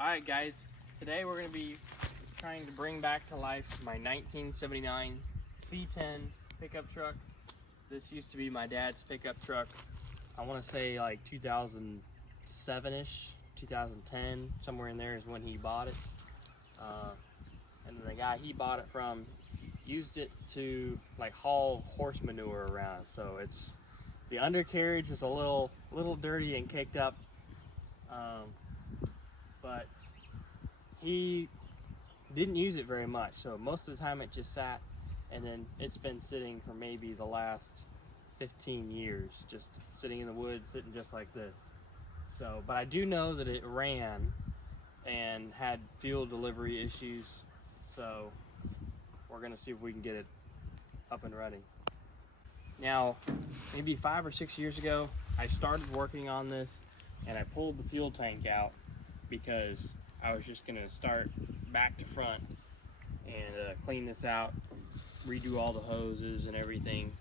Alright guys, today we're going to be trying to bring back to life my 1979 C10 pickup truck. This used to be my dad's pickup truck. I want to say like 2007-ish, 2010, somewhere in there is when he bought it. And the guy he bought it from used it to like haul horse manure around. So it's, the undercarriage is a little dirty and caked up. But he didn't use it very much, so most of the time it just sat, and then it's been sitting for maybe the last 15 years, just sitting in the woods, sitting just like this. So, but I do know that it ran and had fuel delivery issues, so we're gonna see if we can get it up and running. Now, maybe 5 or 6 years ago, I started working on this, and I pulled the fuel tank out because I was just gonna start back to front and clean this out, redo all the hoses and everything.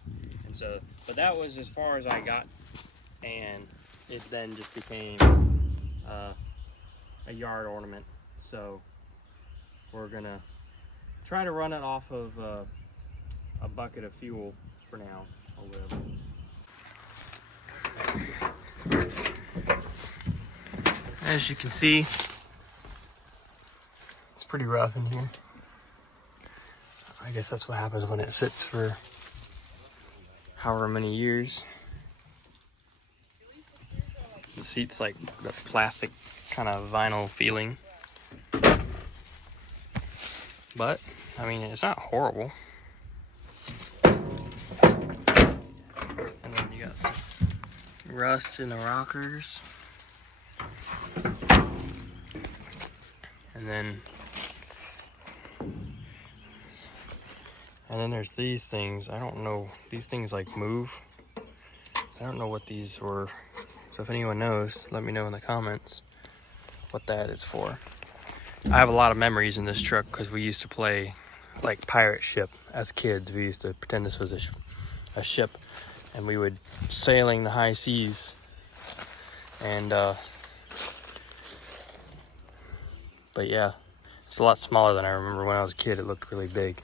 And so, but that was as far as I got, and it then just became a yard ornament. So we're gonna try to run it off of a bucket of fuel for now, or whatever. As you can see, it's pretty rough in here. I guess that's what happens when it sits for however many years. The seat's like the plastic kind of vinyl feeling. But, I mean, it's not horrible. And then you got some rust in the rockers. And then there's these things. I don't know, these things like move. I don't know what these were. So if anyone knows, let me know in the comments what that is for. I have a lot of memories in this truck because we used to play like pirate ship as kids. We used to pretend this was a ship, and we would sailing the high seas. And but yeah, it's a lot smaller than I remember when I was a kid. It looked really big.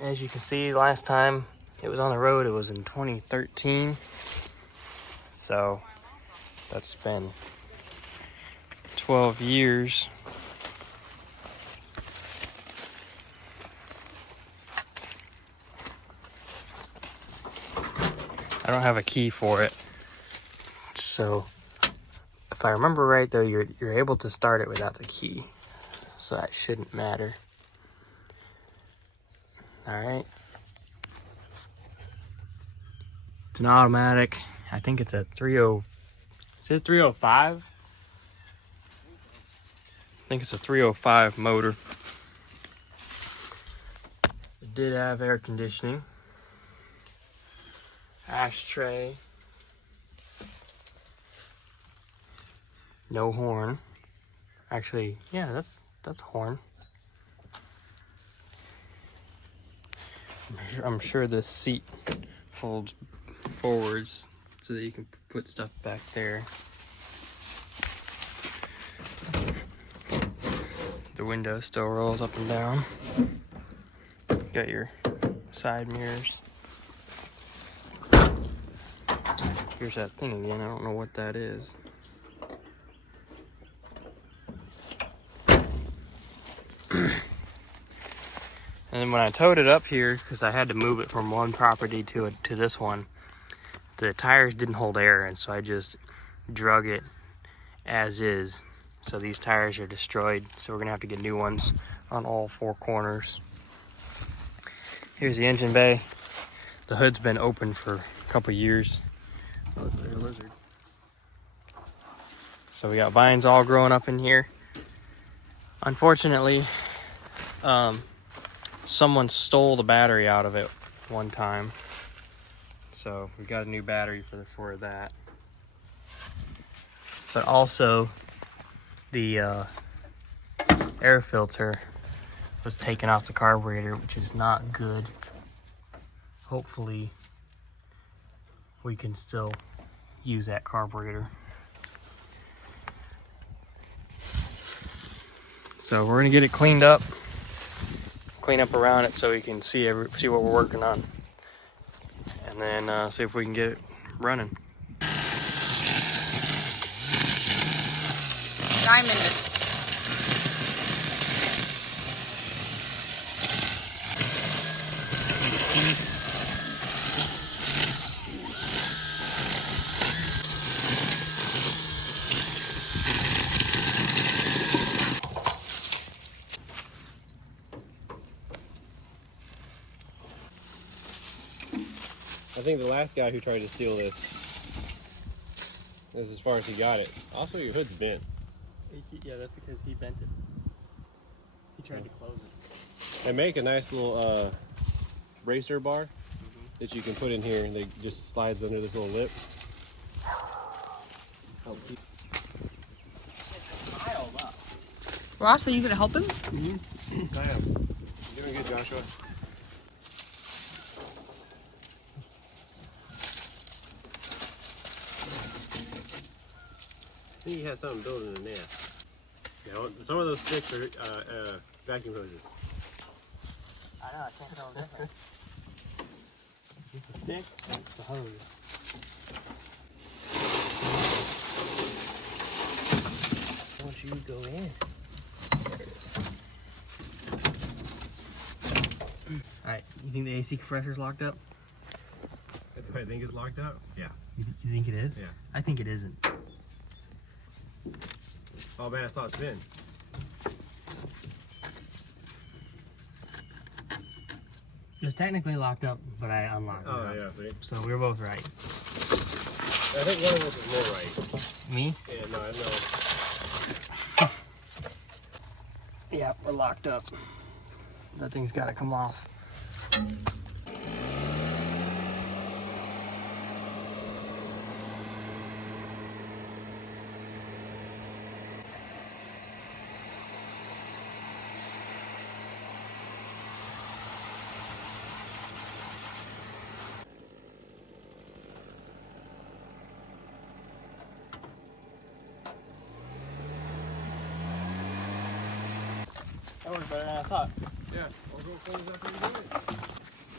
As you can see, last time it was on the road, it was in 2013. So that's been 12 years. I don't have a key for it. So if I remember right though, you're able to start it without the key. So that shouldn't matter. Alright. It's an automatic. I think it's a 30. Is it 305? I think it's a 305 motor. It did have air conditioning. Ashtray. No horn. Actually, yeah, that's a horn. I'm sure this seat folds forwards so that you can put stuff back there. The window still rolls up and down. Got your side mirrors. Here's that thing again. I don't know what that is. And then when I towed it up here, because I had to move it from one property to this one, the tires didn't hold air, and so I just drug it as is. So these tires are destroyed, so we're gonna have to get new ones on all four corners. Here's the engine bay. The hood's been open for a couple years. Oh, there's a lizard. So we got vines all growing up in here. Unfortunately, someone stole the battery out of it one time, so we got a new battery for that. But also the air filter was taken off the carburetor, which is not good. Hopefully we can still use that carburetor. So we're gonna get it cleaned up, clean up around it so we can see what we're working on, and then see if we can get it running. Diamond. I think the last guy who tried to steal this is as far as he got it. Also, your hood's bent. Yeah, that's because he bent it. He tried to close it. They make a nice little bracer bar that you can put in here, and they just slides under this little lip. Ross, are you gonna help him? I am. You're doing good, Joshua. I think he has something built in the nest. Yeah, some of those sticks are vacuum hoses. I know, I can't tell the difference. Is this the stick? That's the hose. Why don't you go in? There it is. Alright, you think the AC compressor's locked up? I think it's locked up? Yeah. You think it is? Yeah. I think it isn't. Oh man, I saw it spin. It was technically locked up, but I unlocked it. Oh yeah, see? So we were both right. I think one of us is more right. Me? Yeah, no, I know. Yeah, we're locked up. That thing's gotta come off. That worked better than I thought. Yeah, I'll go close up and do it.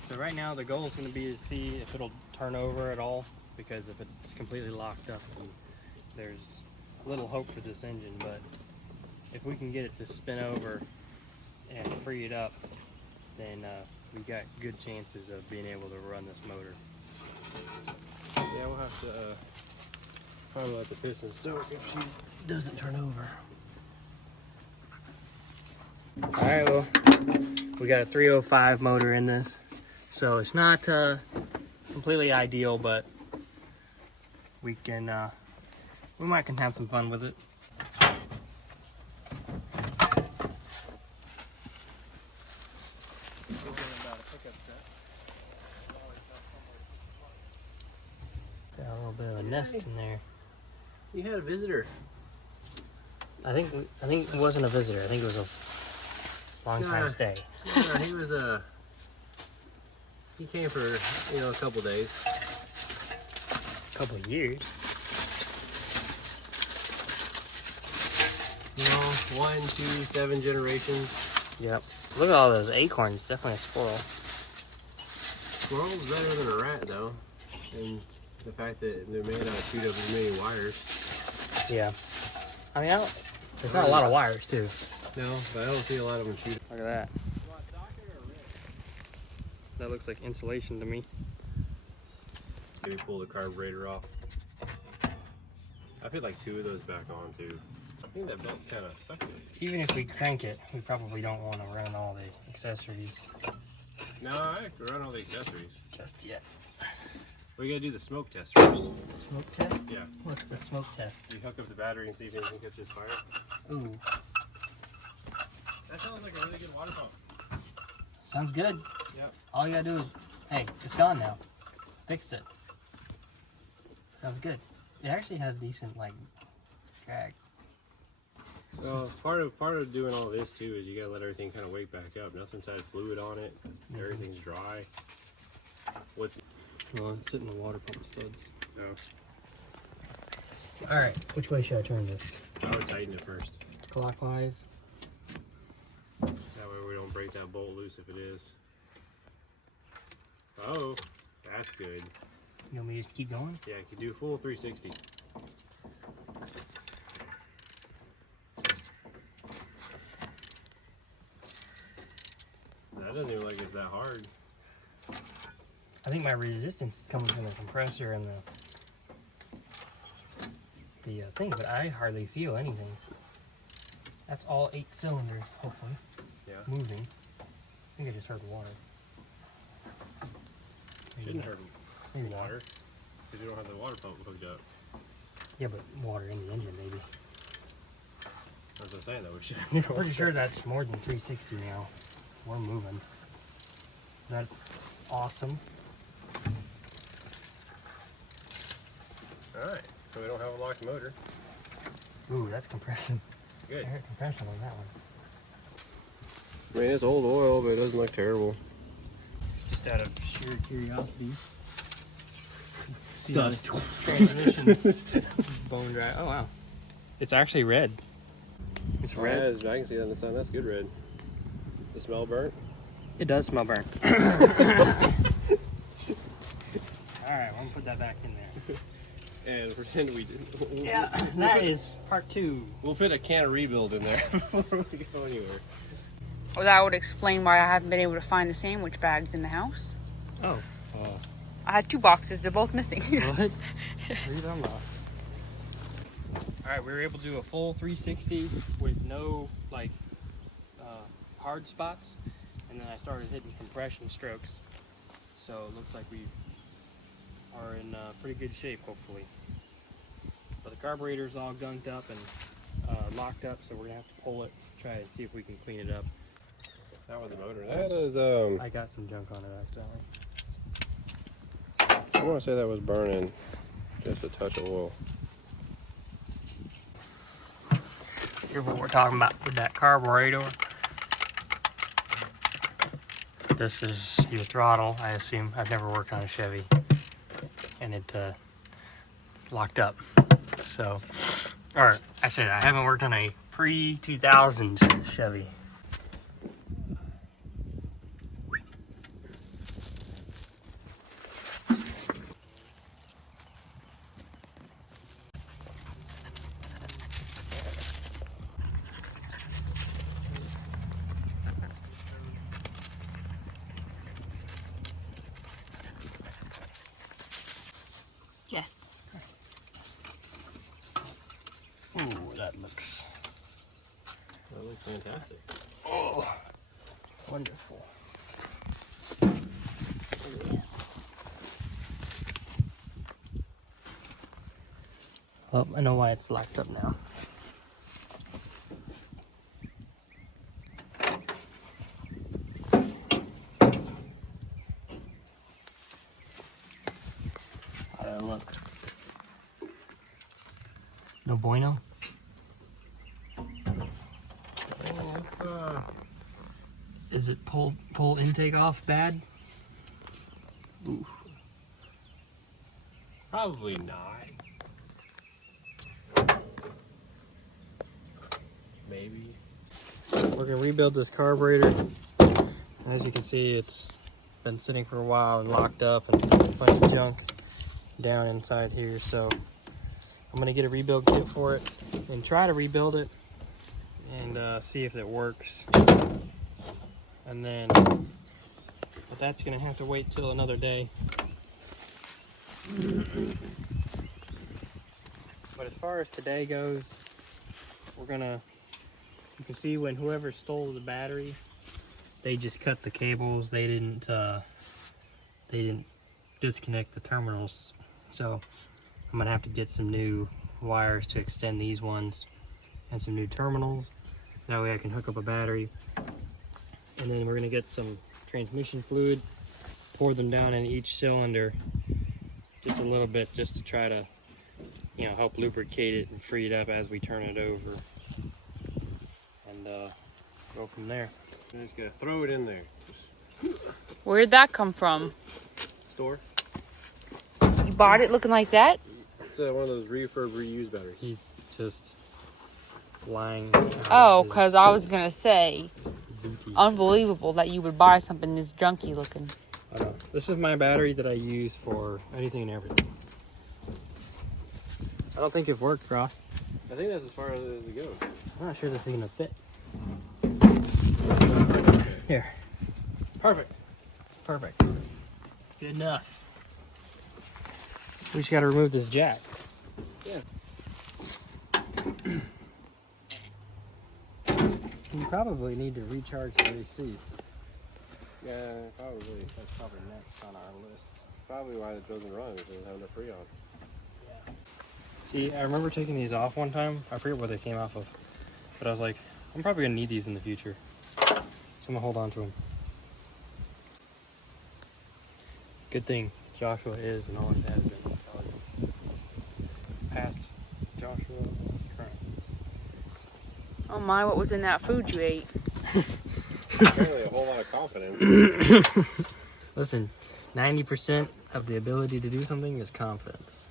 So right now the goal is going to be to see if it'll turn over at all, because if it's completely locked up, then there's little hope for this engine. But if we can get it to spin over and free it up, then we got good chances of being able to run this motor. Yeah, we'll have to probably let the piston soak if she doesn't turn over. Alright, well, we got a 305 motor in this, so it's not completely ideal, but we can, we might can have some fun with it. Got a little bit of a nest in there. You had a visitor. I think it wasn't a visitor. I think it was a long time stay. Yeah, he was he came for, you know, a couple days. A couple of years. You know, 1, 2, 7 generations. Yep. Look at all those acorns. Definitely a squirrel. Squirrel's better than a rat, though. And the fact that they're made out of 2 of as many wires. Yeah. I mean, there's not a lot of wires, too. No, but I don't see a lot of them shoot. Look at that. That looks like insulation to me. Maybe pull the carburetor off. I put like 2 of those back on, too. I think that belt's kind of stuck to it. Even if we crank it, we probably don't want to run all the accessories No, I have to run all the accessories. just yet. We gotta do the smoke test first. Smoke test? Yeah. What's the smoke test? You hook up the battery and see if anything catches fire. Ooh, That sounds like a really good water pump. sounds good. Yep. All you gotta do is, hey, it's gone now. Fixed it. Sounds good. It actually has decent, like, drag. Well, part of doing all this too is you gotta let everything kind of wake back up. Nothing's had fluid on it. Everything's dry. Well, it's sitting in the water pump studs. No. Alright, which way should I turn this? I would tighten it first. Clockwise? That way we don't break that bolt loose if it is. Oh, that's good. You want me to just keep going? Yeah, you can do full 360. That doesn't even like it's that hard. I think my resistance is coming from the compressor and the thing, but I hardly feel anything. That's all 8 cylinders, hopefully. Yeah. Moving. I think I just heard water. Maybe Shouldn't not. hurt Maybe not. water. Because you don't have the water pump hooked up. Yeah, but water in the engine, maybe. That's what I'm saying, though. We should. I'm pretty sure that's more than 360 now. We're moving. That's awesome. Alright, so we don't have a locked motor. Ooh, that's compression. Good. I heard compression on that one. I mean, it's old oil, but it doesn't look terrible. Just out of sheer curiosity. See Dust. the transmission bone dry. Oh wow. It's actually red. It's red. Yeah, I can see that in the sun. That's good red. Does it smell burnt? It does smell burnt. Alright, I'm gonna put that back in there. And pretend we didn't. Yeah, that is part 2. We'll fit a can of rebuild in there before we go anywhere. Well, that would explain why I haven't been able to find the sandwich bags in the house. Oh. I had 2 boxes. They're both missing. What? What are you talking about? Alright, we were able to do a full 360 with no, like, hard spots. And then I started hitting compression strokes. So it looks like we are in pretty good shape, hopefully. But the carburetor's all gunked up and locked up, so we're gonna have to pull it, try and see if we can clean it up. That was the motor. That is, I got some junk on it accidentally. I want to say that was burning just a touch of oil. Here's what we're talking about with that carburetor. This is your throttle, I assume. I've never worked on a Chevy. And it locked up. So, or I said I haven't worked on a pre-2000 Chevy. Yes. Ooh, that looks fantastic. wonderful. Well, I know why it's locked up now. How did it look? No bueno? It's, Is it pull intake off bad? Ooh. probably not. Maybe. We're gonna rebuild this carburetor. As you can see, it's been sitting for a while and locked up and a bunch of junk down inside here. So I'm gonna get a rebuild kit for it and try to rebuild it and see if it works. And then, but that's gonna have to wait till another day. But as far as today goes, we're gonna, you can see when whoever stole the battery, they just cut the cables. They didn't disconnect the terminals. So I'm gonna have to get some new wires to extend these ones and some new terminals. That way I can hook up a battery. And then we're gonna get some transmission fluid, pour them down in each cylinder just a little bit, just to try to, you know, help lubricate it and free it up as we turn it over. And go from there. I'm just gonna throw it in there. Just Where'd that come from? store. You bought it looking like that? It's one of those refurb reuse batteries. He's just lying. Oh, because I was going to say, booty. Unbelievable that you would buy something this junky looking. I know. This is my battery that I use for anything and everything. I don't think it worked, Ross. I think that's as far as it goes. I'm not sure this is gonna fit. Here. Perfect. Perfect. Good enough. We just gotta remove this jack. Yeah. You probably need to recharge the AC. Yeah, probably. That's probably next on our list. Probably why it doesn't run, because it has the free on. See, I remember taking these off one time. I forget what they came off of. But I was like, I'm probably gonna need these in the future. So I'm gonna hold on to them. Good thing Joshua is and always has been intelligent. Past Joshua, current. Oh my, what was in that food you ate? Apparently a whole lot of confidence. Listen, 90% of the ability to do something is confidence.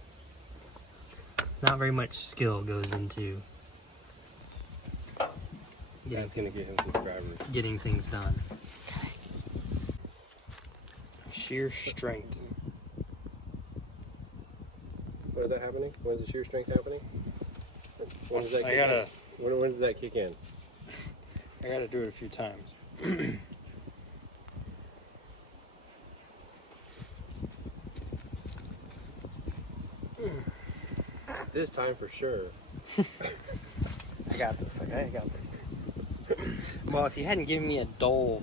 Not very much skill goes into That's gonna get him subscribers. getting things done. Sheer strength. When is that happening? When is the shear strength happening? When does that I kick gotta, in? When does that kick in? I gotta do it a few times. This time for sure. I got this. Okay, I got this. Well, if you hadn't given me a dull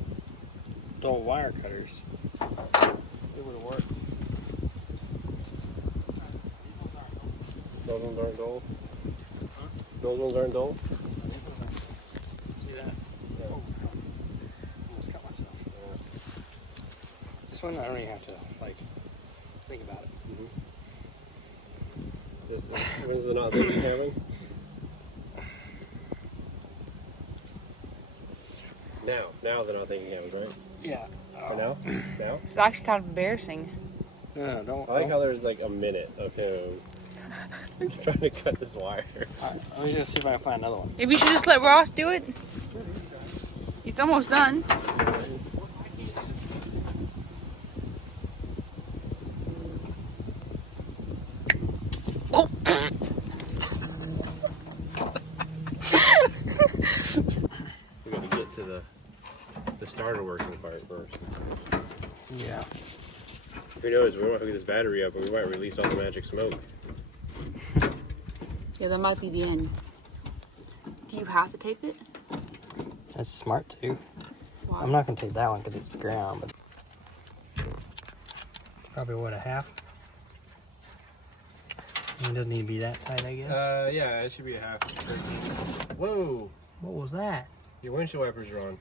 wire cutters, it would have worked. Those ones aren't dull? Those ones aren't dull? See that? Yeah. Almost cut myself. This one, I don't even have to think about it. When is the not thinking happen? Now the not thinking happens, right? Yeah. Or now? Now? It's actually kind of embarrassing. No, don't. I like how there's like a minute of him trying to cut this wire. Alright, let me just see if I can find another one. Maybe you should just let Ross do it. He's almost done. Oh! We gotta get to the starter working part first. Yeah. Who knows, we might hook this battery up and we might release all the magic smoke. Yeah, that might be the end. Do you have to tape it? That's smart too. Why? I'm not gonna take that one because it's ground, but it's probably what, a half? It doesn't need to be that tight, I guess. Yeah, it should be a half. Whoa! What was that? Your windshield wipers are on.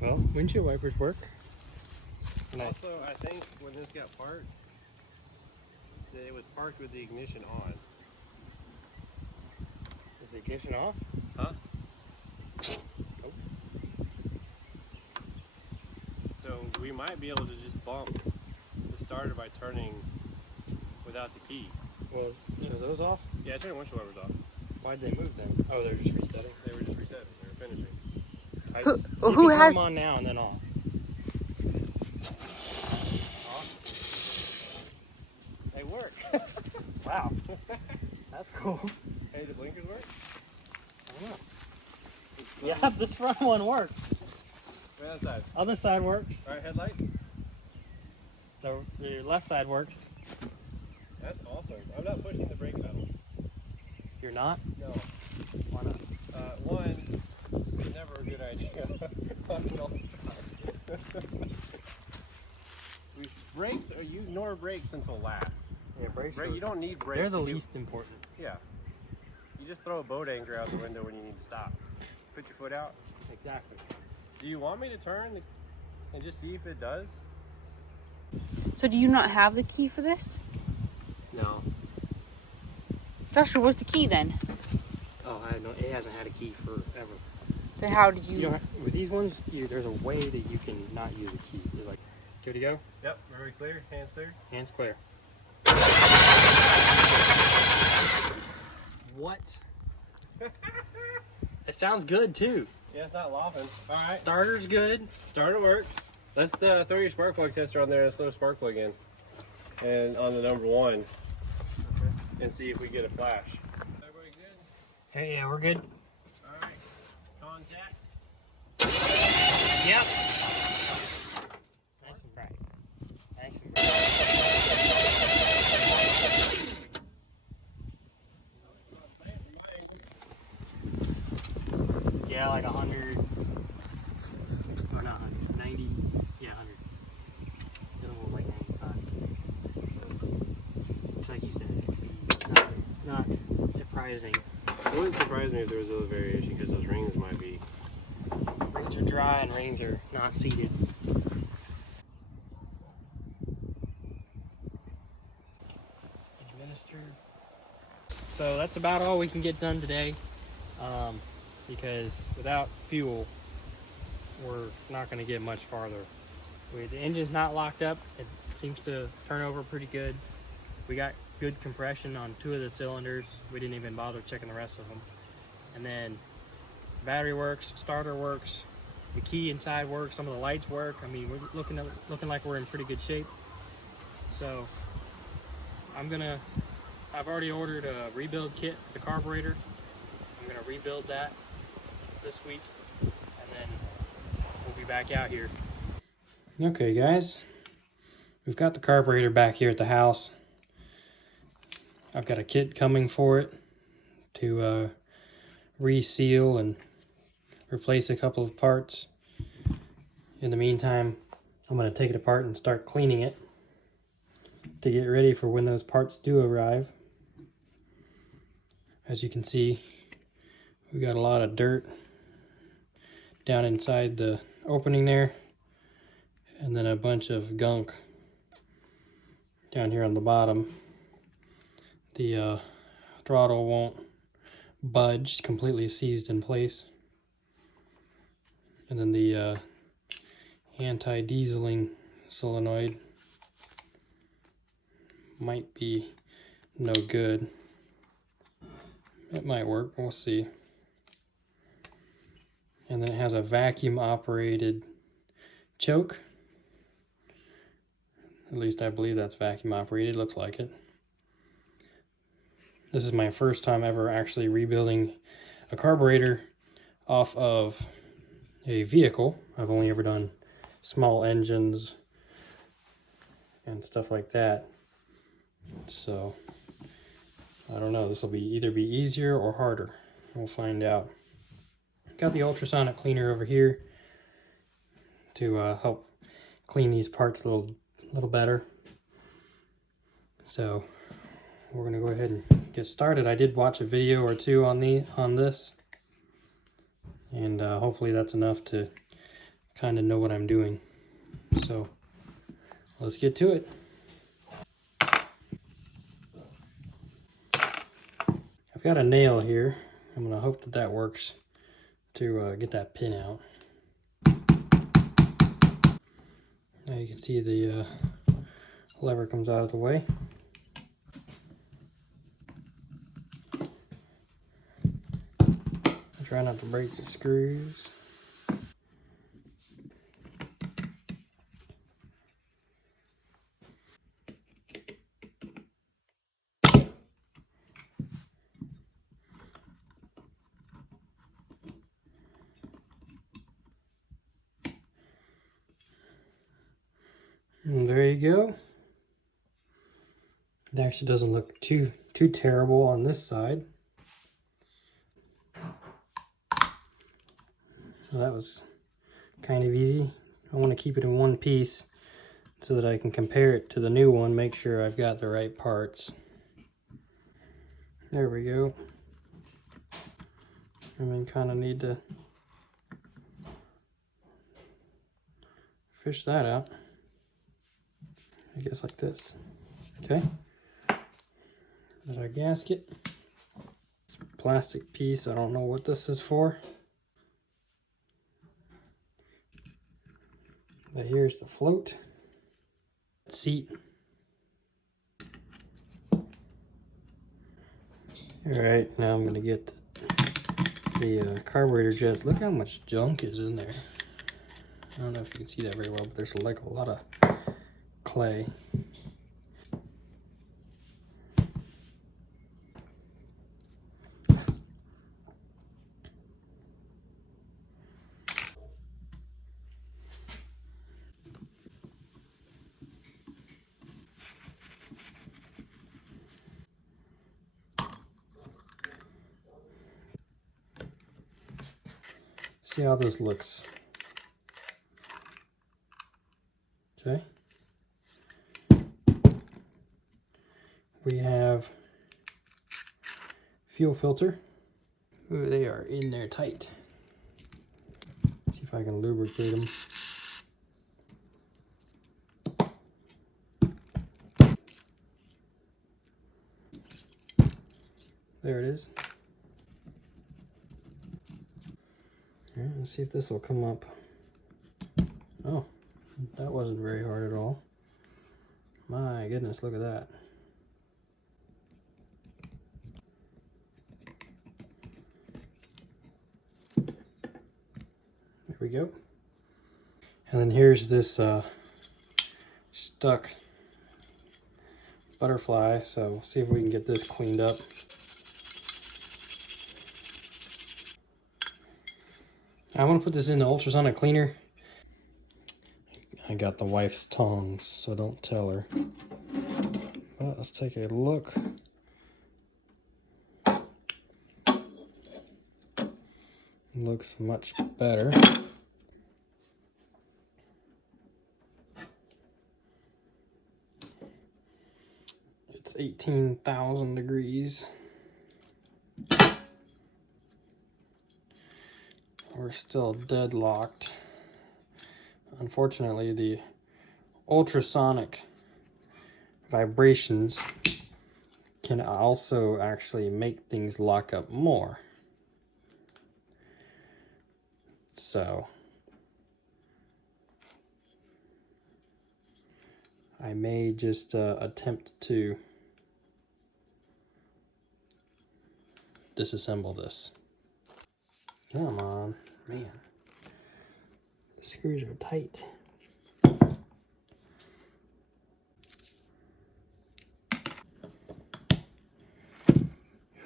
Well, windshield wipers work. Also, I think when this got parked, that it was parked with the ignition on. Is the ignition off? Huh? Nope. So we might be able to just bump the starter by turning without the key. Well, are those off? Yeah, I turned windshield wipers off. Why'd they move then? Oh, they're just resetting. They were just resetting. They were finishing. Who- See if who you turn has- them on now and then off? They work. Wow. That's cool. Hey, the blinkers work? I don't know. Yeah, this front one works. Right that side. Other side works. Alright, headlight? The left side works. That's awesome. I'm not pushing the brake pedal. You're not? No. Why not? One, it's never a good idea. Brakes, you ignore brakes until last. Yeah, brakes. You don't need brakes. They're the to do- least important. Yeah. You just throw a boat anchor out the window when you need to stop. Put your foot out. Exactly. Do you want me to turn and just see if it does? So do you not have the key for this? No. Joshua, what's the key then? Oh, it hasn't had a key forever. Then how did You you? don't have, with these ones, there's a way that you can not use a key. You're like, good to go? Yep, very clear. Hands clear. Hands clear. What? It sounds good too. Yeah, it's not laughing. All right. Starter's good. Starter works. Let's throw your spark plug tester on there and throw spark plug in. And on the number 1. And see if we get a flash. Everybody good? Hey, yeah, we're good. All right. Contact. Yep. Nice and bright. Nice and bright. Yeah, like 100. Or not 100. 90. Yeah, 100. The other one was like 95. Looks like you said it would be not surprising. It wouldn't surprise me if there was a little variation because those rings might be. Rings are dry and rings are not seated. Administered. So that's about all we can get done today, because without fuel, we're not going to get much farther. The engine's not locked up. It seems to turn over pretty good. We got good compression on 2 of the cylinders. We didn't even bother checking the rest of them. And then battery works, starter works, the key inside works, some of the lights work. I mean, we're looking like we're in pretty good shape. So I've already ordered a rebuild kit for the carburetor. I'm gonna rebuild that this week, and then we'll be back out here. Okay guys, we've got the carburetor back here at the house. I've got a kit coming for it to reseal and replace a couple of parts. In the meantime, I'm going to take it apart and start cleaning it to get ready for when those parts do arrive. As you can see, we got a lot of dirt down inside the opening there, and then a bunch of gunk down here on the bottom. The throttle won't budge, completely seized in place. And then the anti-dieseling solenoid might be no good. It might work, we'll see. And then it has a vacuum operated choke. At least I believe that's vacuum operated, looks like it. This is my first time ever actually rebuilding a carburetor off of a vehicle. I've only ever done small engines and stuff like that. So, I don't know, this will either be easier or harder. We'll find out. Got the ultrasonic cleaner over here to help clean these parts a little better. So, we're gonna go ahead and get started. I did watch a video or 2 on this, and hopefully that's enough to kind of know what I'm doing. So let's get to it. I've got a nail here. I'm gonna hope that works to get that pin out. Now you can see the lever comes out of the way. Try not to break the screws. And there you go. It actually doesn't look too terrible on this side. So that was kind of easy. I want to keep it in one piece so that I can compare it to the new one, make sure I've got the right parts. There we go. And then kind of need to fish that out. I guess like this. Okay. There's our gasket. This plastic piece, I don't know what this is for. But here's the float seat. Alright, now I'm gonna get the carburetor jets. Look how much junk is in there. I don't know if you can see that very well, but there's like a lot of clay. See how this looks. Okay. We have fuel filter. Ooh, they are in there tight. See if I can lubricate them. There it is. All right, let's see if this will come up. Oh, that wasn't very hard at all. My goodness, look at that. There we go. And then here's this stuck butterfly, so see if we can get this cleaned up. I'm gonna put this in the ultrasonic cleaner. I got the wife's tongs, so don't tell her. But let's take a look. Looks much better. It's 18,000 degrees. We're still deadlocked. Unfortunately, the ultrasonic vibrations can also actually make things lock up more. So I may just attempt to disassemble this. Come on, man. The screws are tight.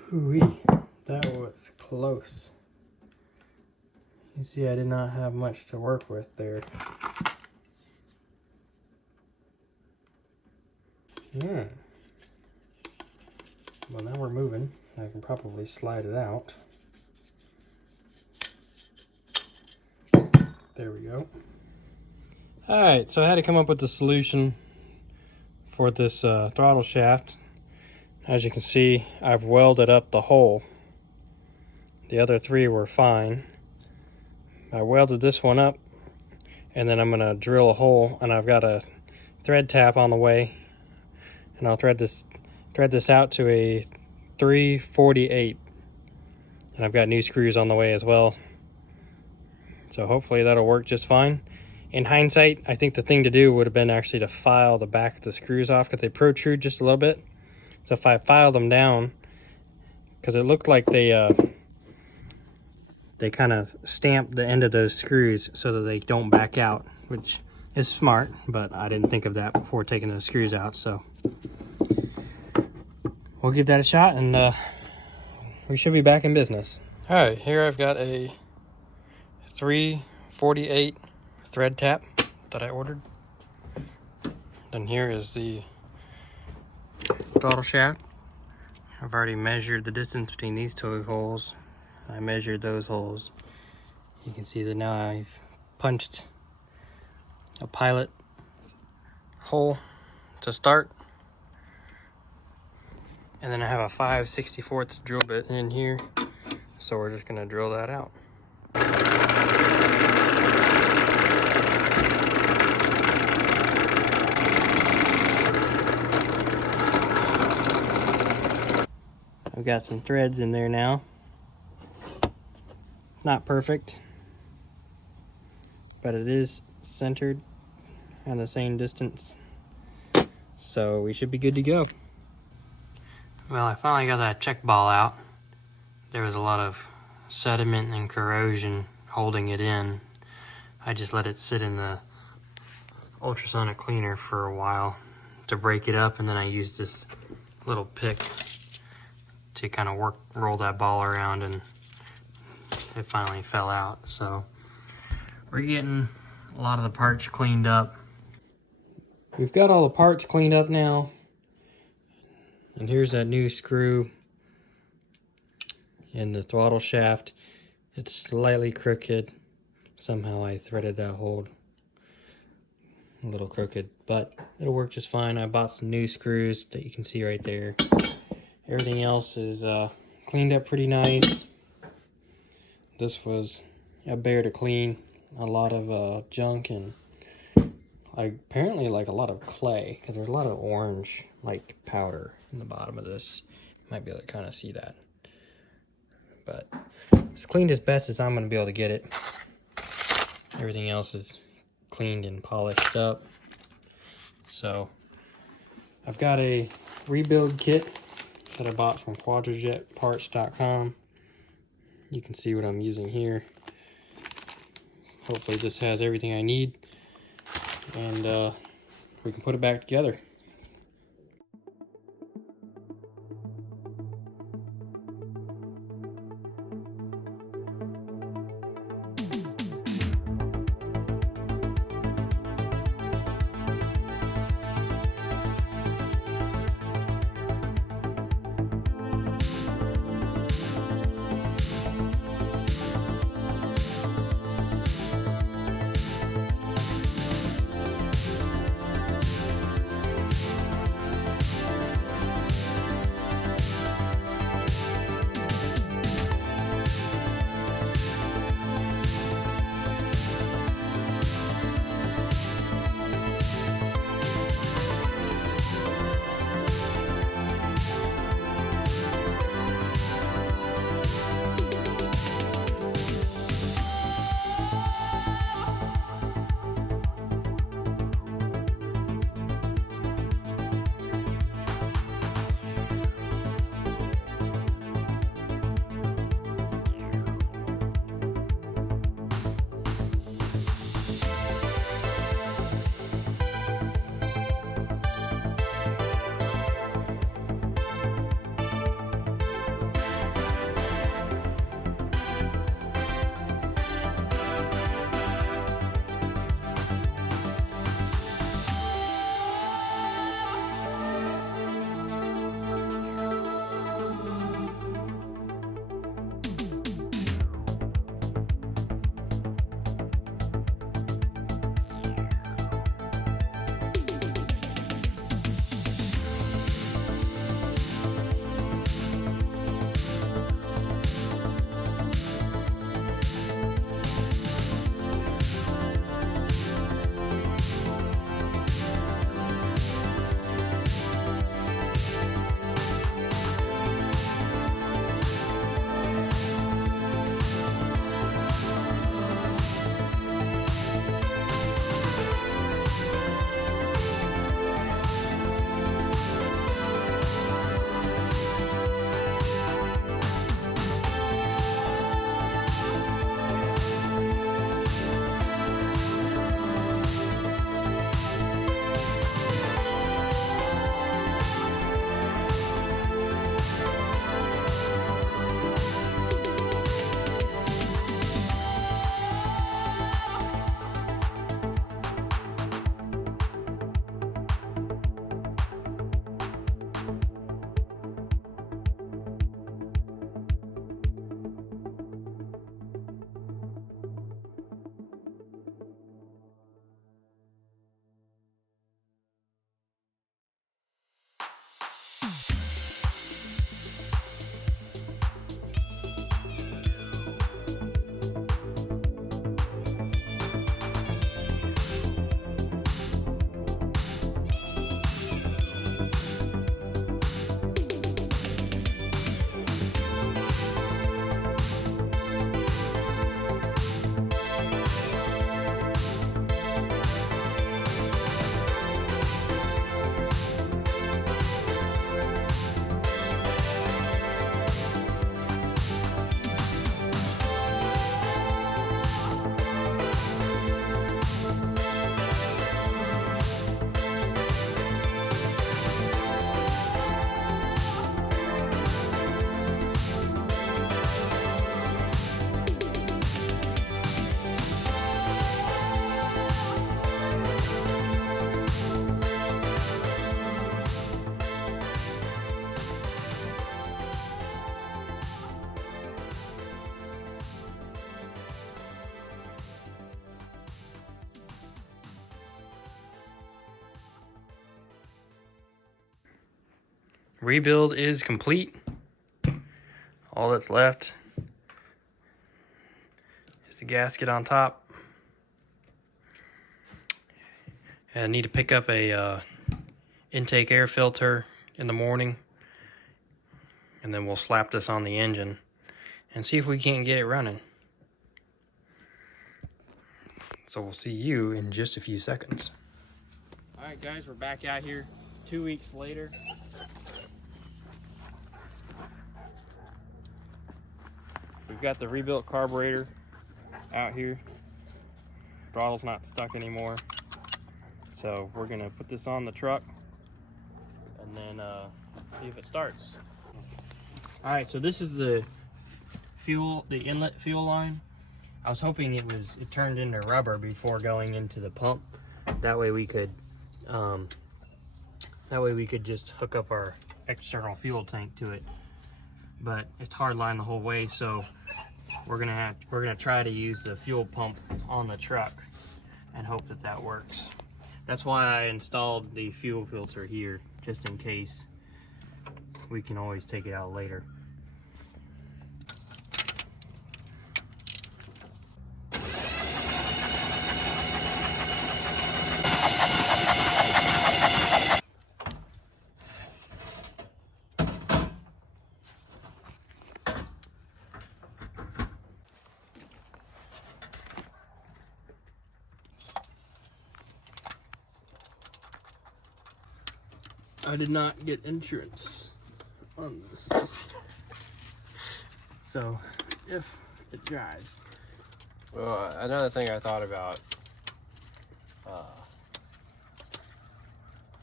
Hoo-wee, that was close. You see, I did not have much to work with there. Yeah. Well, now we're moving. I can probably slide it out. There we go. Alright, so I had to come up with the solution for this throttle shaft. As you can see, I've welded up the hole. The other three were fine. I welded this one up, and then I'm going to drill a hole, and I've got a thread tap on the way, and I'll thread this out to a 3/48, and I've got new screws on the way as well. So hopefully that'll work just fine. In hindsight, I think the thing to do would have been actually to file the back of the screws off, because they protrude just a little bit. So if I file them down, because it looked like they kind of stamped the end of those screws so that they don't back out, which is smart, but I didn't think of that before taking those screws out. So we'll give that a shot, and we should be back in business. All right, here I've got a 3/48 thread tap that I ordered. Then here is the throttle shaft. I've already measured the distance between these two holes. I measured those holes. You can see that now I've punched a pilot hole to start. And then I have a 5/64 drill bit in here. So we're just gonna drill that out. I've got some threads in there now. Not perfect, but it is centered and the same distance. So we should be good to go. Well, I finally got that check ball out. There was a lot of sediment and corrosion holding it in. I just let it sit in the ultrasonic cleaner for a while to break it up, and then I used this little pick to kind of roll that ball around, and it finally fell out. So we're getting a lot of the parts cleaned up. We've got all the parts cleaned up now, and here's that new screw in the throttle shaft. It's slightly crooked. Somehow I threaded that hole a little crooked, but it'll work just fine. I bought some new screws that you can see right there. Everything else is cleaned up pretty nice. This was a bear to clean. A lot of junk and apparently like a lot of clay, because there's a lot of orange like powder in the bottom of this. You might be able to kind of see that. But it's cleaned as best as I'm going to be able to get it. Everything else is cleaned and polished up. So I've got a rebuild kit that I bought from quadrajetparts.com. You can see what I'm using here. Hopefully this has everything I need, and we can put it back together. rebuild is complete. All that's left is the gasket on top. And I need to pick up a intake air filter in the morning, and then we'll slap this on the engine and see if we can't get it running. So we'll see you in just a few seconds. All right, guys, we're back out here 2 weeks later. We've got the rebuilt carburetor out here. Throttle's not stuck anymore. So we're gonna put this on the truck and then see if it starts. All right, so this is the inlet fuel line. I was hoping it turned into rubber before going into the pump. That way we could just hook up our external fuel tank to it. But it's hard line the whole way, so we're gonna try to use the fuel pump on the truck and hope that works. That's why I installed the fuel filter here, just in case. We can always take it out later. I did not get insurance on this. So, if it drives. Well, another thing I thought about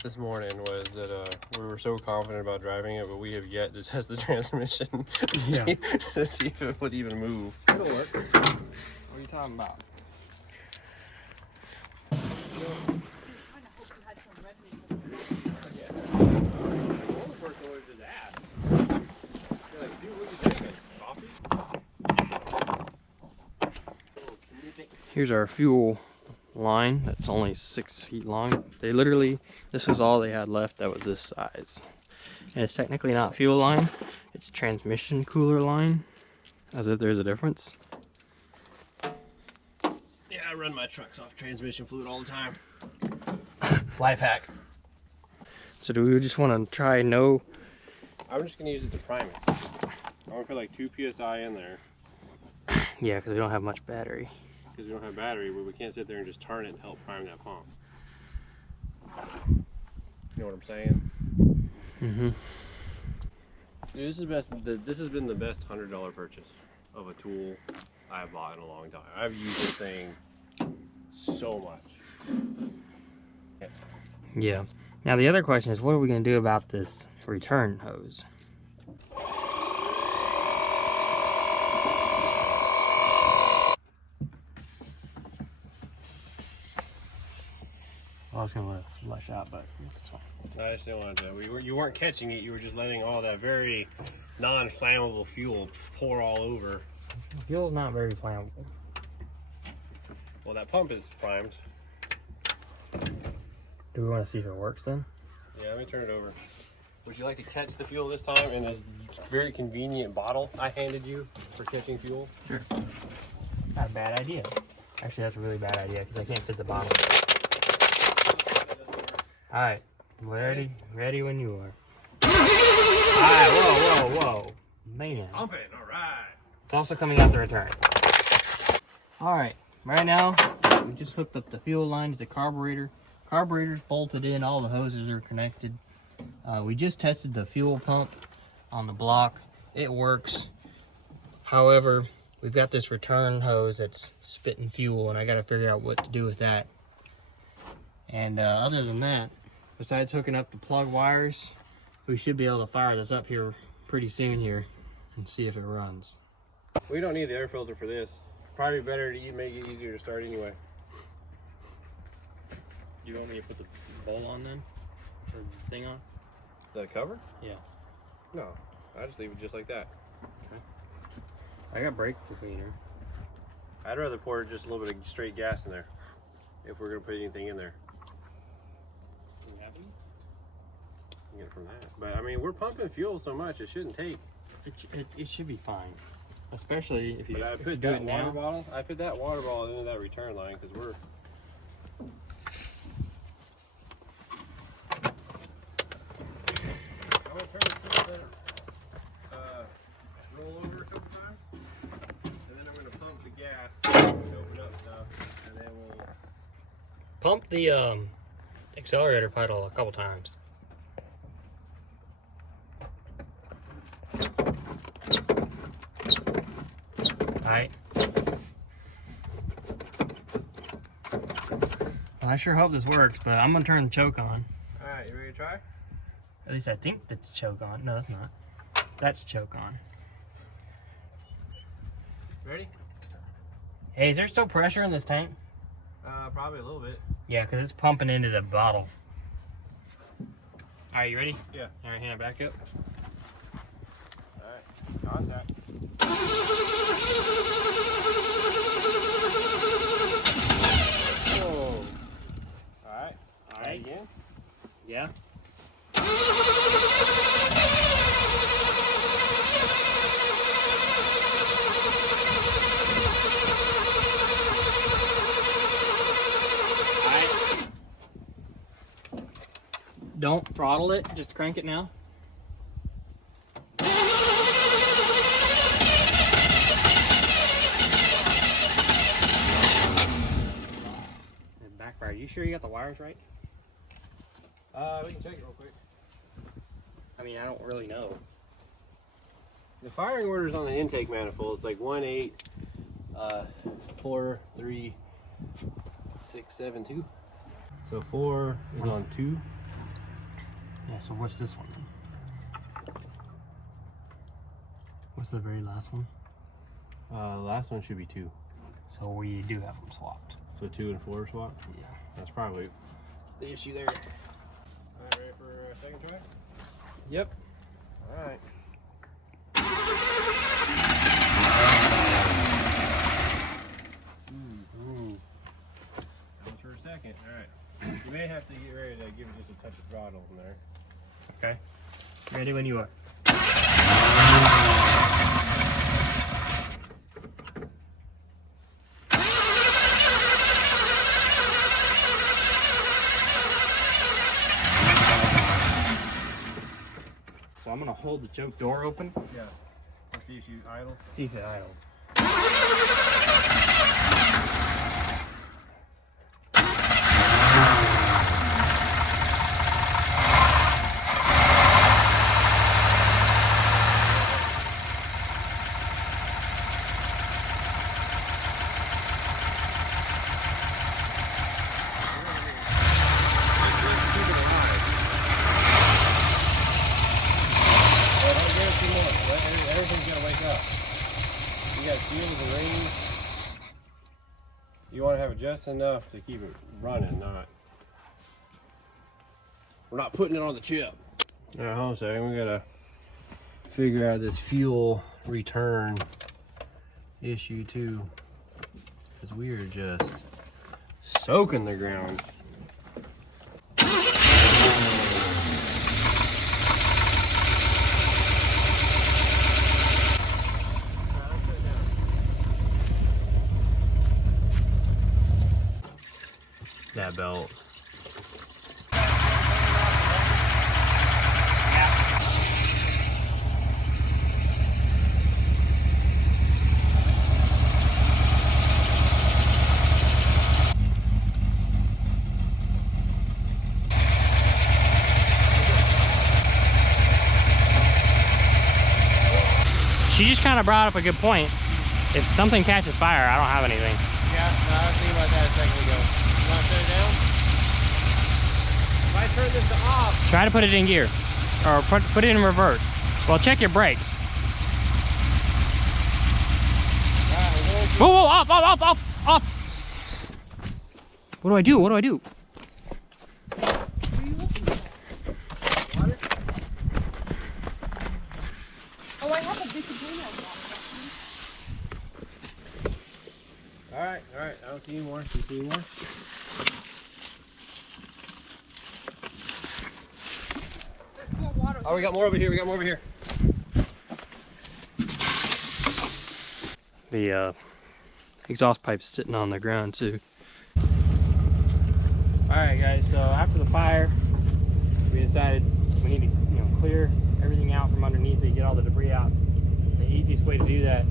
this morning was that we were so confident about driving it, but we have yet to test the transmission to see if it would even move. It'll work. What are you talking about? Here's our fuel line that's only 6 feet long. This is all they had left that was this size. And it's technically not fuel line, it's transmission cooler line, as if there's a difference. Yeah, I run my trucks off transmission fluid all the time. Life hack. So do we just want to try no? I'm just gonna use it to prime it. I'm gonna put like 2 PSI in there. Yeah, because we don't have much battery. Because we don't have battery, but we can't sit there and just turn it to help prime that pump. You know what I'm saying? Mm-hmm. Dude, this has been the best $100 purchase of a tool I've bought in a long time. I've used this thing so much. Yeah. Now the other question is, what are we going to do about this return hose? I was going to let it flush out, but this is fine. I just didn't want to. You weren't catching it. You were just letting all that very non-flammable fuel pour all over. Fuel's not very flammable. Well, that pump is primed. Do we want to see if it works then? Yeah, let me turn it over. Would you like to catch the fuel this time in this very convenient bottle I handed you for catching fuel? Sure. Not a bad idea. Actually, that's a really bad idea because I can't fit the bottle. All right, ready when you are. All right, whoa, man. Pump it, all right. It's also coming out the return. All right, right now we just hooked up the fuel line to the carburetor. Carburetor's bolted in, all the hoses are connected. We just tested the fuel pump on the block. It works. However, we've got this return hose that's spitting fuel, and I got to figure out what to do with that. And other than that, besides hooking up the plug wires, we should be able to fire this up here pretty soon here and see if it runs. We don't need the air filter for this. Probably better to make it easier to start anyway. You want me to put the bowl on then? Or the thing on? The cover? Yeah. No, I just leave it just like that. Okay. I got brake cleaner. I'd rather pour just a little bit of straight gas in there if we're gonna put anything in there. Do we have any? get it from that. But I mean, we're pumping fuel so much, it shouldn't take. It should be fine, especially if you, But I if you put do that it water now. bottle. I put that water bottle into that return line because we're. I'm gonna turn the key center, roll over a couple times, and then I'm gonna pump the gas, open up stuff, and then we'll. Pump the accelerator pedal a couple times. Alright. Well, I sure hope this works, but I'm gonna turn the choke on. Alright, you ready to try? At least I think that's choke on. No, that's not. That's choke on. Ready? Hey, is there still pressure in this tank? Probably a little bit. Yeah, because it's pumping into the bottle. Alright, you ready? Yeah. Alright, hand it back up. Alright, contact. Whoa. Alright. Alright. Again? Yeah. Alright. Don't throttle it, just crank it now. Backfire. You sure you got the wires right? We can check it real quick. I mean, I don't really know. The firing orders on the intake manifold is like 1 8 4 3 6 7 2. So 4 is on 2. Yeah, so what's this one then? What's the very last one? The last one should be 2. So we do have them swapped. So 2 and 4 are swapped. Yeah. That's probably the issue there. Alright, ready for a second try? Yep. Alright. Ooh. That was for a second. Alright. You may have to get ready to give it just a touch of throttle in there. Okay. Ready when you are. So I'm gonna hold the choke door open. Yeah. Let's see if she idles. See if it idles. Everything's gonna wake up. You got fuel the ring. You want to have it just enough to keep it running, not. We're not putting it on the chip. All right, hold on a second. We gotta figure out this fuel return issue too, because we are just soaking the ground. That belt. She just kind of brought up a good point. If something catches fire, I don't have anything. Yeah, I was thinking about that a second ago. You want to turn it down? If I turn this to off. Try to put it in gear, or put it in reverse. Well, check your brakes. Whoa, whoa, off, off, off, off, off. What do I do? What do I do? Water? Oh, I have a big container of Alright, I don't see any more. You see any more? Oh, we got more over here. We got more over here. The exhaust pipe's sitting on the ground too. Alright guys, so after the fire, we decided we need to clear everything out from underneath it, get all the debris out. The easiest way to do that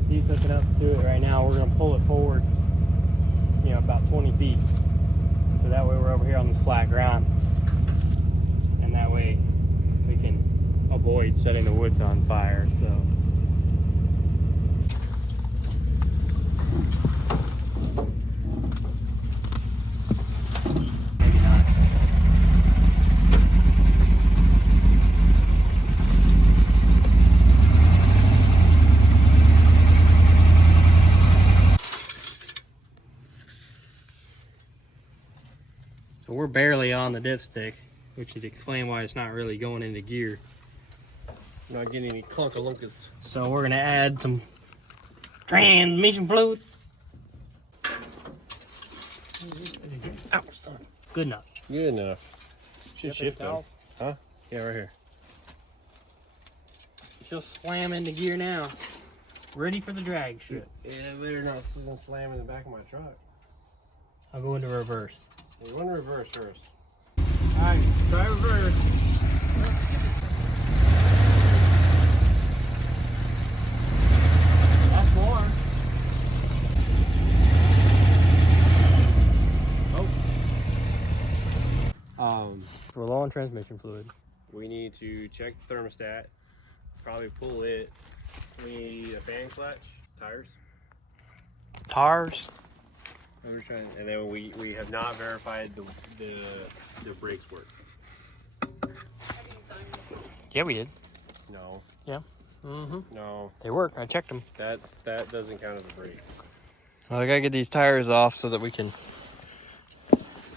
is he's hooking up to it right now. We're going to pull it forward, about 20 feet. So that way we're over here on this flat ground. And that way we can avoid setting the woods on fire. So maybe not. So we're barely on the dipstick, which would explain why it's not really going into gear. Not getting any clunkalunkas. So we're gonna add some transmission fluid. Ow, son. Good enough. Good enough. Should shift though. Huh? Yeah, right here. She'll slam into gear now. Ready for the drag strip. Yeah, better not slam in the back of my truck. I'll go into reverse. We're going to reverse first. Alright, try reverse. That's more. We're low on transmission fluid. We need to check the thermostat, probably pull it. We need a fan clutch, tires. Tires. And then we have not verified the brakes work. Yeah, we did. No. Yeah. No. They work. I checked them. That doesn't count as a brake. Well, I gotta get these tires off so that we can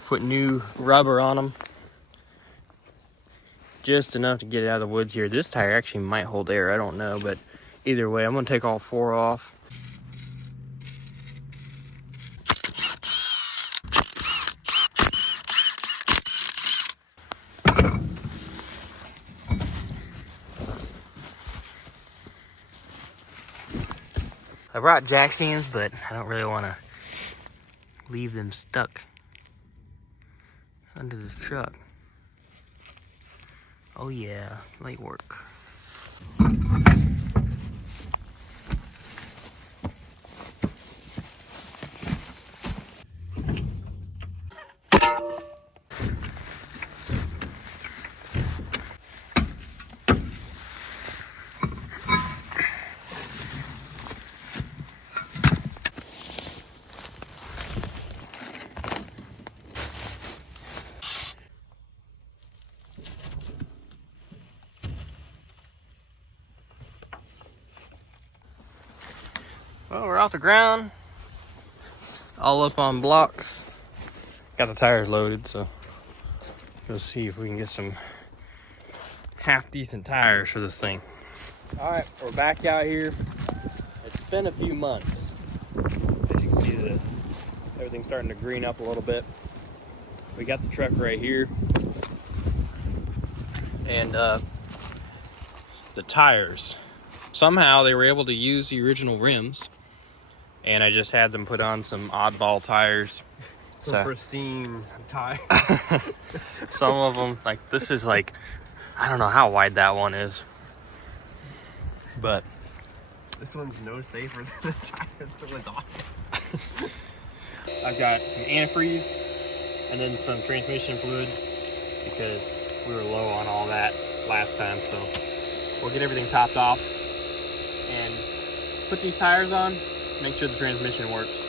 put new rubber on them. Just enough to get it out of the woods here. This tire actually might hold air. I don't know, but either way, I'm gonna take all 4 off. I brought jack stands, but I don't really want to leave them stuck under this truck. Oh yeah, light work. Well, we're off the ground, all up on blocks. Got the tires loaded, so we'll see if we can get some half decent tires for this thing. All right, we're back out here. It's been a few months. As you can see, everything's starting to green up a little bit. We got the truck right here, and the tires. Somehow they were able to use the original rims, and I just had them put on some oddball tires. Some pristine tires. Some of them, like this is like, I don't know how wide that one is, but this one's no safer than the tires that was on it. I've got some antifreeze and then some transmission fluid because we were low on all that last time. So we'll get everything topped off and put these tires on, make sure the transmission works.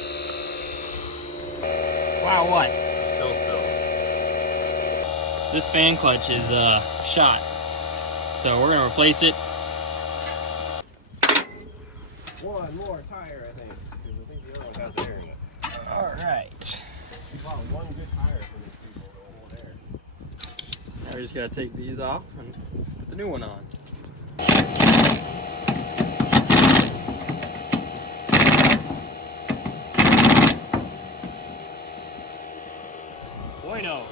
Wow, what? Still spilled. This fan clutch is shot, so we're gonna replace it. One more tire, I think, because I think the other one has air in it. All right. Wow, one good tire for these people to hold air. Now we just gotta take these off and put the new one on. Bueno.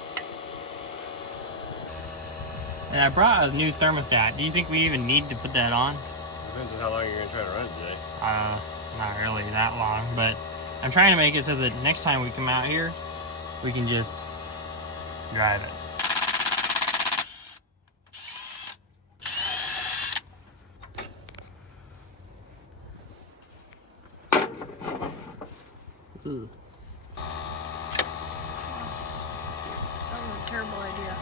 And I brought a new thermostat. Do you think we even need to put that on? Depends on how long you're gonna try to run it today. Not really that long, but I'm trying to make it so that next time we come out here, we can just drive it. Ooh. That was a terrible idea.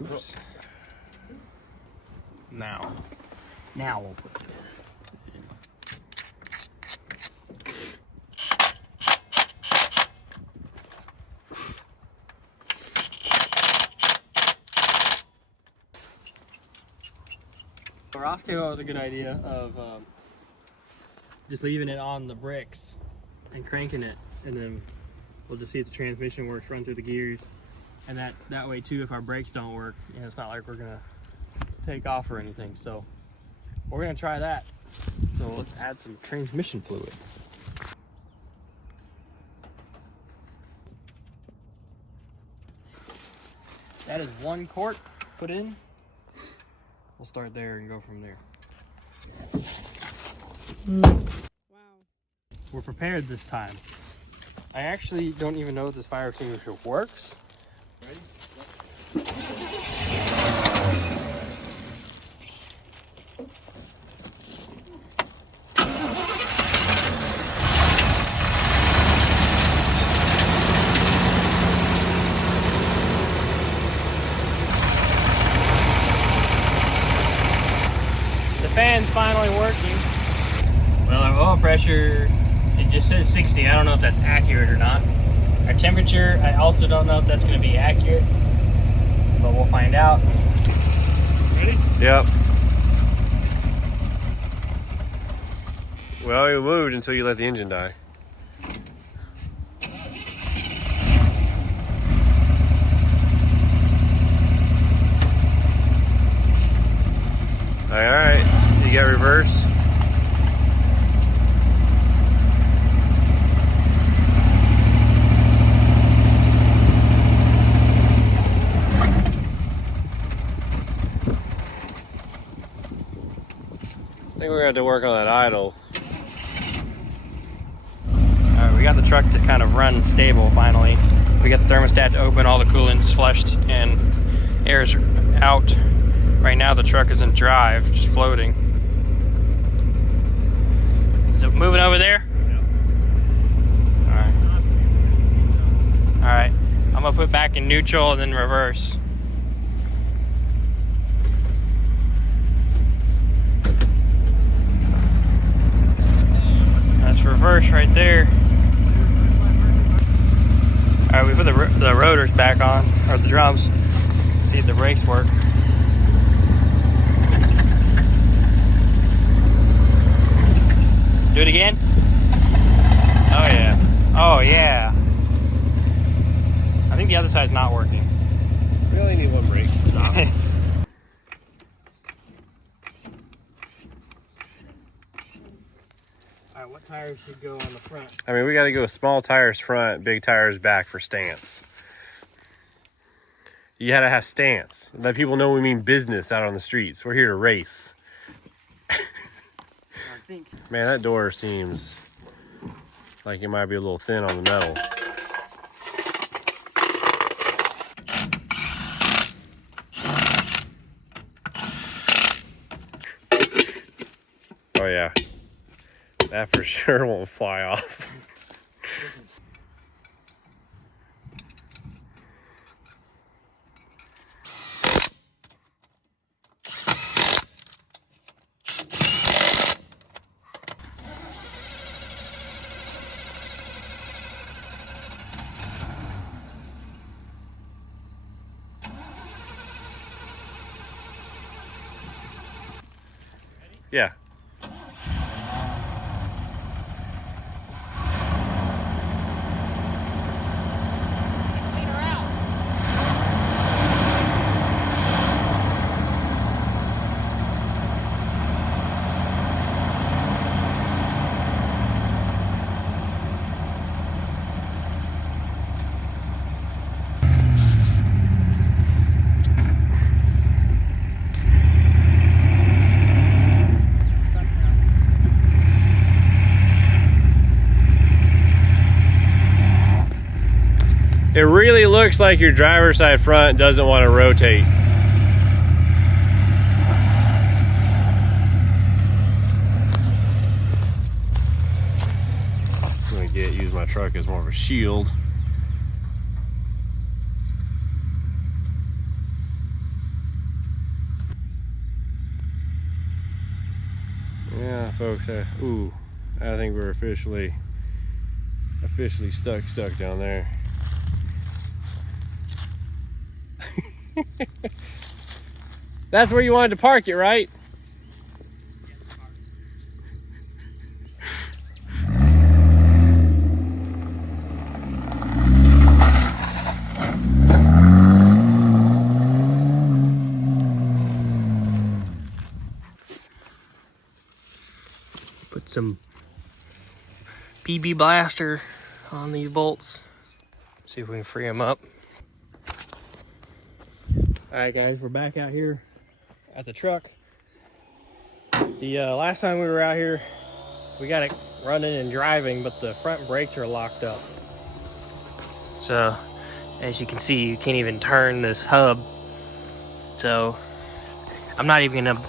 Oops. Now we'll put it in. Ross came up with a good idea of just leaving it on the bricks and cranking it, and then we'll just see if the transmission works, run through the gears, and that way too, if our brakes don't work, you know, it's not like we're gonna take off or anything. So we're gonna try that. So let's add some transmission fluid. That is 1 quart put in. We'll start there and go from there. Wow. We're prepared this time. I actually don't even know if this fire extinguisher works. Ready? The fan's finally working. Well, our oil pressure, it just says 60. I don't know if that's accurate or not. Our temperature, I also don't know if that's going to be accurate, but we'll find out. Ready? Yep. Well, it moved until you let the engine die. All right. You got reverse. I think we're gonna have to work on that idle. Alright, we got the truck to kind of run stable finally. We got the thermostat to open, all the coolant's flushed and air's out. Right now the truck is in drive, just floating. Is it moving over there? Yep. Alright. Alright. I'm gonna put back in neutral and then reverse. That's reverse right there. Alright, we put the rotors back on, or the drums. See if the brakes work. Do it again? Oh yeah. Oh yeah. I think the other side's not working. We only need one brake. Stop. Alright, what tires should go on the front? I mean, we got to go small tires front, big tires back for stance. You got to have stance. Let people know we mean business out on the streets. We're here to race. I think. Man, that door seems like it might be a little thin on the metal. Oh yeah, that for sure won't fly off. Yeah. It really looks like your driver's side front doesn't want to rotate. I'm gonna use my truck as more of a shield. Yeah, folks. Ooh, I think we're officially stuck down there. That's where you wanted to park it, right? Put some PB blaster on these bolts. See if we can free them up. All right, guys, we're back out here at the truck. The last time we were out here, we got it running and driving, but the front brakes are locked up. So, as you can see, you can't even turn this hub. So, I'm not even gonna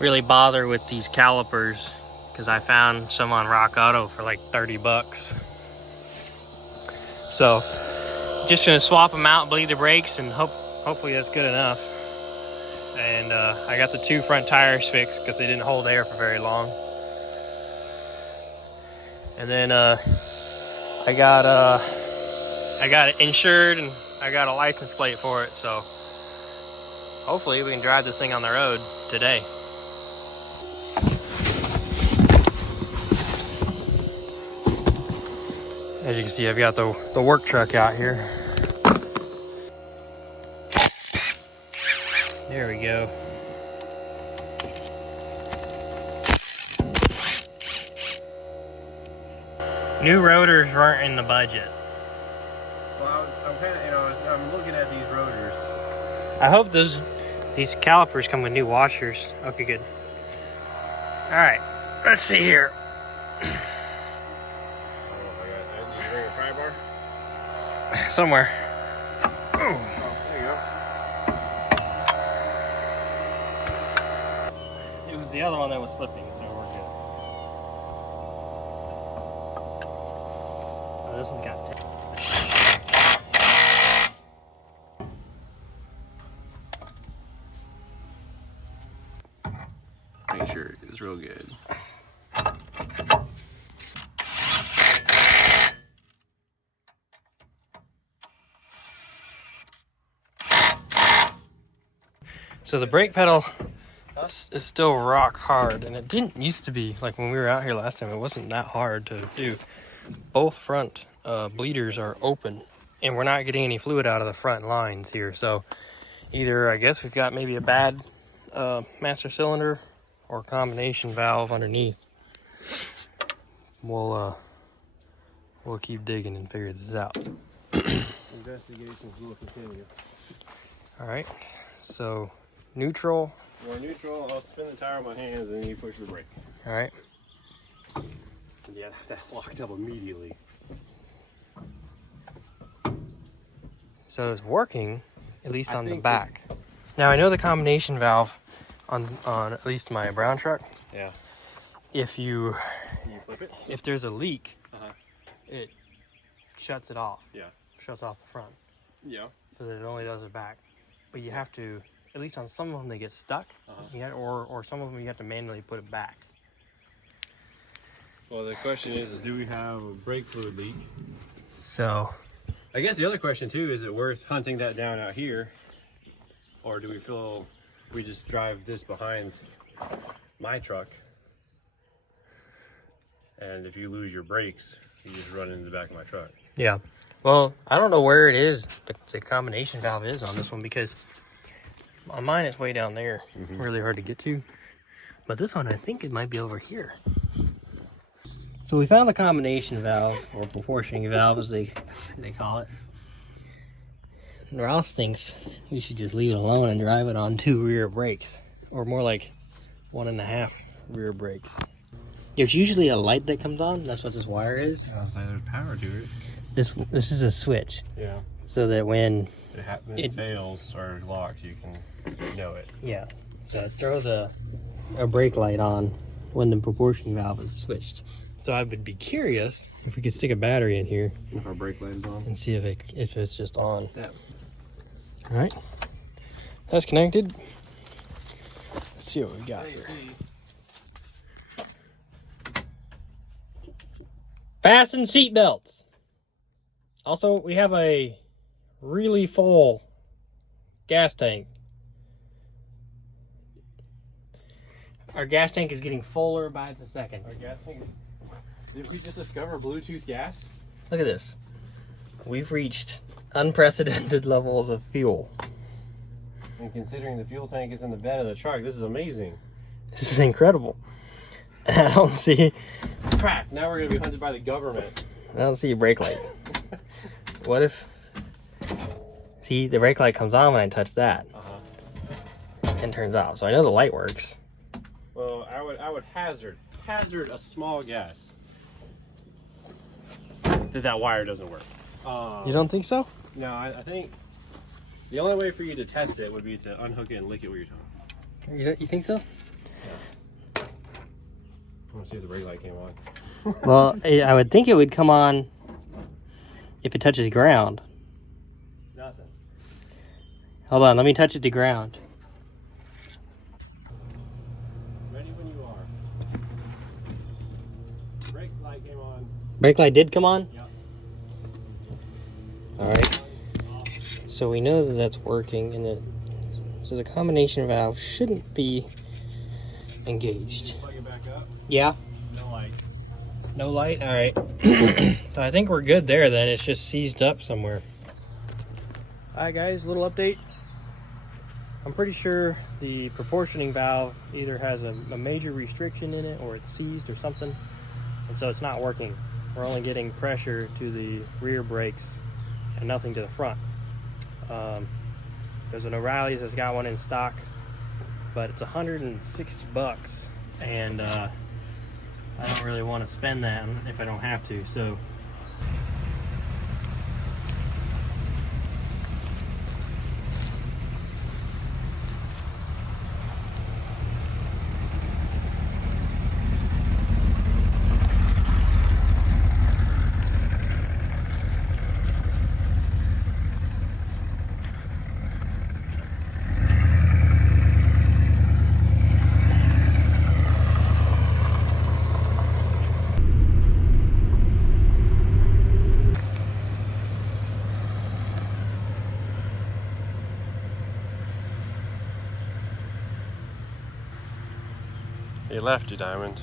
really bother with these calipers because I found some on Rock Auto for like 30 bucks. So, just gonna swap them out, bleed the brakes, and hopefully that's good enough. And I got the 2 front tires fixed because they didn't hold air for very long. And then I got it insured and I got a license plate for it. So hopefully we can drive this thing on the road today. As you can see, I've got the work truck out here. There we go. New rotors weren't in the budget. Well, I'm kind of, I'm looking at these rotors. I hope these calipers come with new washers. Okay, good. All right, let's see here. I don't know if I need to bring a pry bar. Somewhere. Oh, there you go. It was the other one that was slipping, so we're good. Oh, this one got taken. Make sure it's real good. So the brake pedal is still rock hard, and it didn't used to be. Like when we were out here last time, it wasn't that hard to do. Both front bleeders are open, and we're not getting any fluid out of the front lines here. So either I guess we've got maybe a bad master cylinder or combination valve underneath. We'll keep digging and figure this out. Investigations will continue. All right, so neutral. We're neutral. I'll spin the tire on my hands and then you push the brake. All right. Yeah, that's locked up immediately. So it's working, at least on the back. Now I know the combination valve on at least my brown truck. Yeah. If Can you flip it? if there's a leak, it shuts it off. Yeah. Shuts off the front, Yeah. so that it only does the back. But you have to, at least on some of them, they get stuck. Or some of them you have to manually put it back. Well, the question is do we have a brake fluid leak? So I guess the other question too, is it worth hunting that down out here? Or do we feel we just drive this behind my truck? And if you lose your brakes, you just run into the back of my truck. yeah. Well, I don't know where it is, the combination valve is on this one, because on mine it's way down there. Really hard to get to. But this one, I think it might be over here. So we found the combination valve, or proportioning valve as they call it. And Ross thinks we should just leave it alone and drive it on 2 rear brakes, or more like 1.5 rear brakes. There's usually a light that comes on. That's what this wire is. I was like, there's power to it. This is a switch. Yeah. so that when it fails or locks, you can know it. Yeah, so it throws a brake light on when the proportion valve is switched. So I would be curious if we could stick a battery in here If our brake light is on. and see if it's just on. Yeah. All right, that's connected. Let's see what we got here. Fasten seat belts. Also, we have a really full gas tank. Our gas tank is getting fuller by the second. Our gas tank. Did we just discover Bluetooth gas? Look at this. We've reached unprecedented levels of fuel. And considering the fuel tank is in the bed of the truck, this is amazing. This is incredible. And I don't see Crap! Now we're gonna be hunted by the government. a brake light. What if? See, the brake light comes on when I touch that, and turns off. So I know the light works. Well, I would hazard a small guess that wire doesn't work. You don't think so? No, I think the only way for you to test it would be to unhook it and lick it with your tongue. You think so? I want to see if the brake light came on. Well, I would think it would come on if it touches ground. Nothing. Hold on, let me touch it to ground. Ready when you are. Brake light came on. Brake light did come on? Yep. All right. So we know that that's working, and so the combination valve shouldn't be engaged. Plug it back up. Yeah. No light. No light? All right. So I think we're good there then. It's just seized up somewhere. All right, guys, little update. I'm pretty sure the proportioning valve either has a major restriction in it or it's seized or something. And so it's not working. We're only getting pressure to the rear brakes and nothing to the front. There's an O'Reilly's that's got one in stock, but it's $160, and I don't really want to spend that if I don't have to. So He left you, Diamond.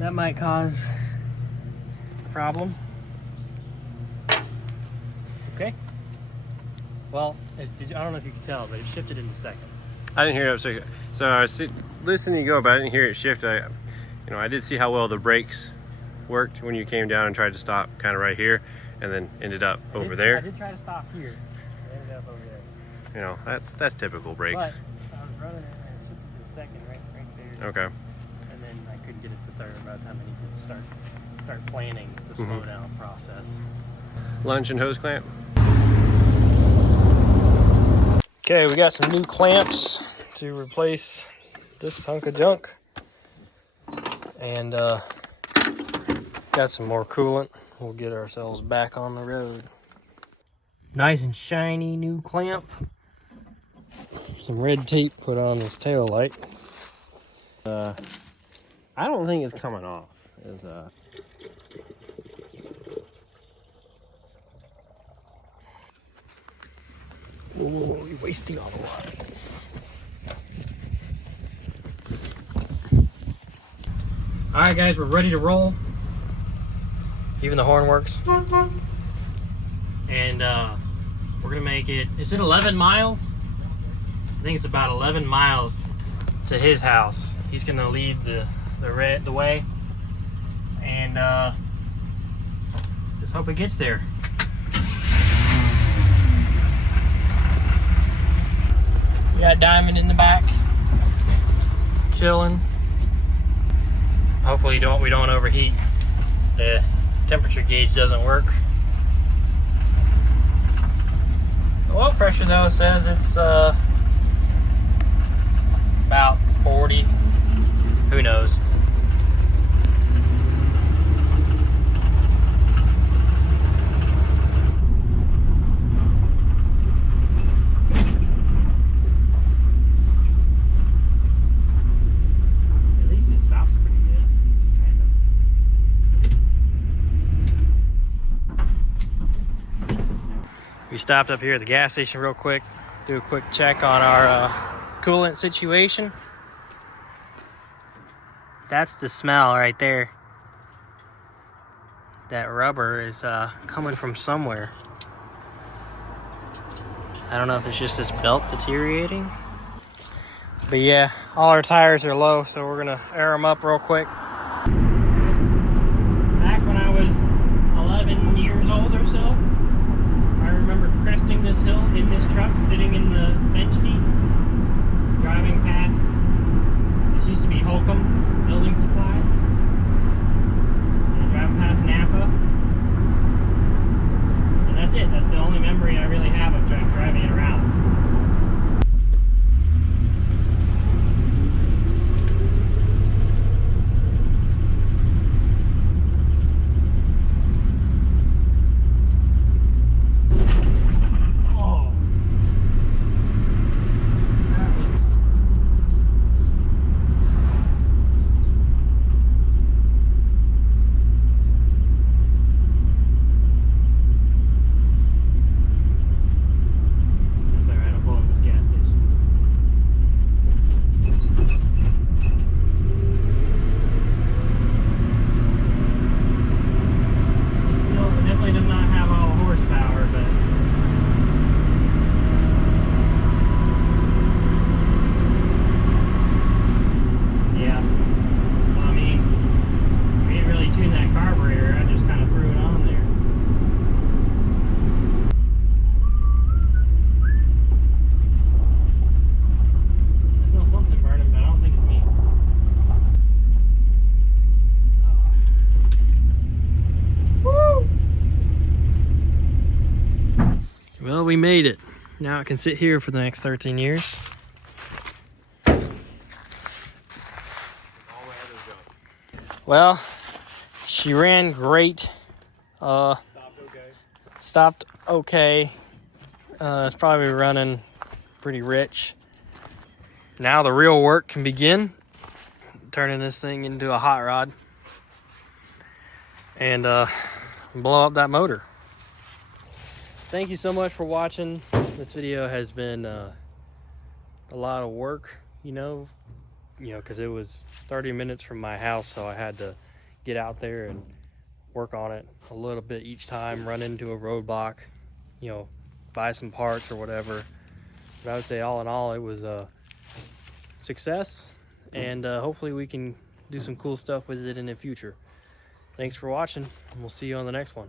that might cause a problem. Okay. Well, I don't know if you can tell, but it shifted in a second. I didn't hear it. So I was listening to you go, but I didn't hear it shift. I did see how well the brakes worked when you came down and tried to stop kind of right here, and then ended up over there. I did try to stop here. I ended up over there. That's typical brakes. But I was running it and it shifted to second right there. Okay. And then I couldn't get it to third by the time I needed to start planning the slowdown process. Lunch and hose clamp. Okay, we got some new clamps to replace this hunk of junk. And got some more coolant. We'll get ourselves back on the road. Nice and shiny new clamp. Some red tape put on this tail light. I don't think it's coming off. Oh, you're wasting all the water. All right, guys, we're ready to roll. Even the horn works. And we're gonna make it, is it 11 miles? I think it's about 11 miles to his house. He's gonna lead the way. And just hope it gets there. We got Diamond in the back, chilling. Hopefully we don't overheat. The temperature gauge doesn't work. The oil pressure though says it's about 40. Who knows? We stopped up here at the gas station real quick, do a quick check on our coolant situation. That's the smell right there. That rubber is coming from somewhere. I don't know if it's just this belt deteriorating. But yeah, all our tires are low, so we're gonna air them up real quick. Back when I was 11 years old or so, I remember cresting this hill in this truck, sitting in the bench seat, driving past, this used to be Holcomb Building Supply, and driving past Napa, and that's it. That's the only memory I really have of driving it around. Well, we made it. Now it can sit here for the next 13 years. Well, she ran great. Stopped okay. It's probably running pretty rich. Now the real work can begin. Turning this thing into a hot rod. And blow up that motor. Thank you so much for watching. This video has been a lot of work, because it was 30 minutes from my house, so I had to get out there and work on it a little bit each time, run into a roadblock, you know, buy some parts or whatever. But I would say all in all, it was a success, and hopefully we can do some cool stuff with it in the future. Thanks for watching, and we'll see you on the next one.